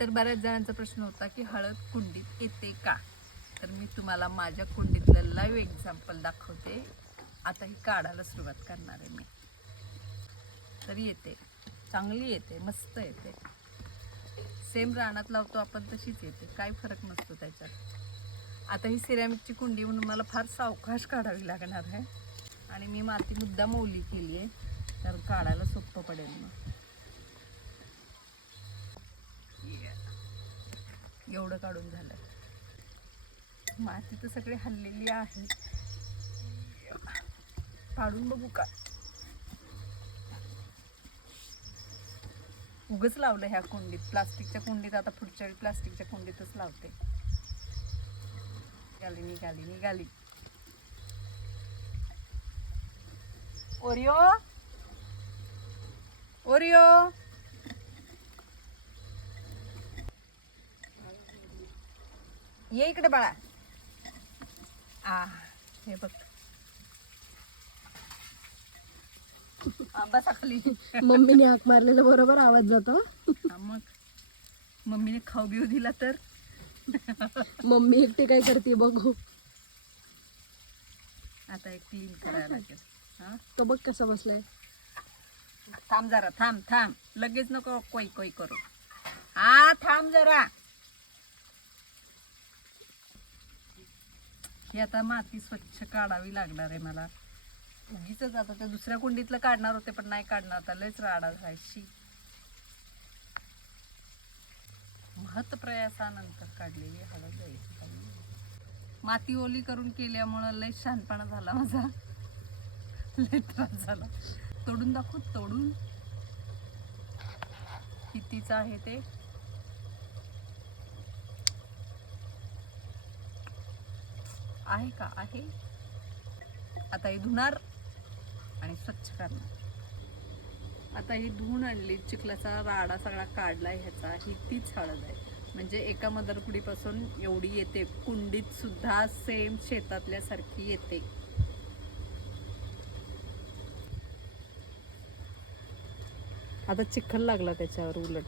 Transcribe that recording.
तर बऱ्याच जणांचा प्रश्न होता की हळद कुंडीत येते का. तर मी तुम्हाला माझ्या कुंडीतलं लाईव्ह एक्झाम्पल दाखवते. आता ही काढायला सुरुवात करणार आहे मी. तर येते, चांगली येते, मस्त येते. सेम रानात लावतो आपण तशीच येते, काय फरक नसतो त्याच्यात. आता ही सिरॅमिकची कुंडी म्हणून मला फार सावकाश काढावी लागणार आहे आणि मी माती मुद्दाम ओली केली आहे कारण काढायला सोपं पडेल मग. एवढं काढून झालं. माती तर सगळी हललेली आहे. काढून बघू का. उगच लावलं ह्या कुंडीत, प्लास्टिकच्या कुंडीत. आता पुढच्या वेळी प्लास्टिकच्या कुंडीतच लावते. निघाली निघाली निघाली. ओरिओ ओरिओ ये इकडे बाळा. हे बघ आंबा साखली. मम्मीने हाक मारलेला बरोबर आवाज जातो. मग मम्मीने खाऊ बिऊ दिला तर मम्मी एकटी काय करते बघू. आता एक क्लीन करायला लागेल. हा तो बघ कसा बसलाय. थांब जरा, थांब थांब, लगेच नको कोई कोई करू. हा थांब जरा. ही आता माती स्वच्छ काढावी लागणार आहे मला. उगीच आता ते दुसऱ्या कुंडीतलं काढणार होते पण नाही काढणार. आता लयच राडा जायची. महत् प्रयासानंतर काढलेली हळद आहे. माती ओली करून केल्यामुळं लय शहाणपणा झाला माझा. लय त्रास झाला. तोडून दाखवू, तोडून कितीच आहे ते. आहे का आहे. आता हे धुणार आणि स्वच्छ करणार. आता ही धुवून आणली, चिखलाचा राडा सगळा काढला ह्याचा. ही तीच हळद आहे. म्हणजे एका मदरकुडीपासून एवढी येते. कुंडीत सुद्धा सेम शेतातल्या सारखी येते. आता चिखल लागला त्याच्यावर उलट.